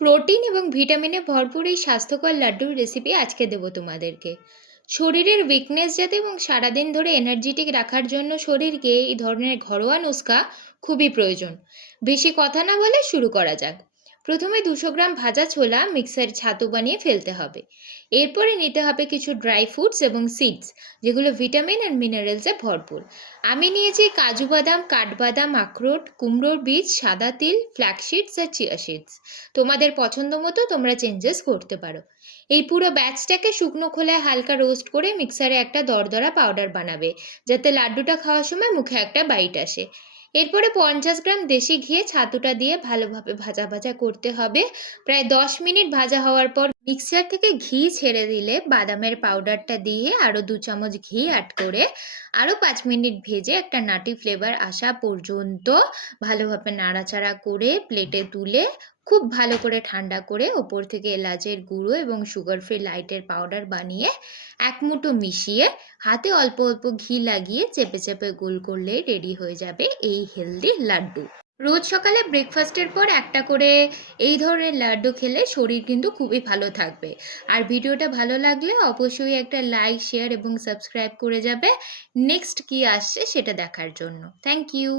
Protein এবং ভিটামিনে ভরপুর এই স্বাস্থ্যকর লাড্ডুর রেসিপি আজকে দেবো তোমাদেরকে। শরীরের উইকনেস যাতে এবং সারাদিন ধরে এনার্জেটিক রাখার জন্য শরীরকে এই ধরনের ঘরোয়া নুস্খা খুবই প্রয়োজন। বেশি কথা না বলে শুরু করা যাক। প্রথমে 200 গ্রাম ভাজা ছোলা মিক্সার ছাতু বানিয়ে ফেলতে হবে। এরপরে নিতে হবে কিছু ড্রাই ফ্রুটস এবং সিডস, যেগুলো ভিটামিন আর মিনারেলসে ভরপুর। আমি নিয়েছি কাজু বাদাম, কাঠবাদাম, আখরোট, কুমড়োর বীজ, সাদা তিল, ফ্ল্যাক্স আর চিয়া সিডস। তোমাদের পছন্দ মতো তোমরা চেঞ্জেস করতে পারো। এই পুরো ব্যাচটাকে শুকনো খোলায় হালকা রোস্ট করে মিক্সারে একটা দরদরা পাউডার বানাবে, যাতে লাড্ডুটা খাওয়ার সময় মুখে একটা বাইট আসে। এরপরে 50 গ্রাম দেশি ঘিয়ে ছাতুটা দিয়ে ভালোভাবে ভাজা ভাজা করতে হবে। প্রায় 10 মিনিট ভাজা হওয়ার পর মিক্সার থেকে ঘি ছেড়ে দিলে বাদামের পাউডারটা দিয়ে আরও 2 চামচ ঘি অ্যাড করে আরও 5 মিনিট ভেজে একটা নাটি ফ্লেভার আসা পর্যন্ত ভালোভাবে নাড়াচাড়া করে প্লেটে তুলে খুব ভালো করে ঠান্ডা করে ওপর থেকে এলাচের গুঁড়ো এবং সুগার ফ্রি লাইটের পাউডার বানিয়ে এক মুঠো মিশিয়ে হাতে অল্প অল্প ঘি লাগিয়ে চেপে চেপে গোল করলেই রেডি হয়ে যাবে এই হেলদি লাড্ডু। রোজ সকালে ব্রেকফাস্টের পর একটা করে এই ধরনের লাড্ডু খেলে শরীর কিন্তু খুবই ভালো থাকবে। আর ভিডিওটা ভালো লাগলে অবশ্যই একটা লাইক, শেয়ার এবং সাবস্ক্রাইব করে যাবে নেক্সট কি আসছে সেটা দেখার জন্য। Thank you.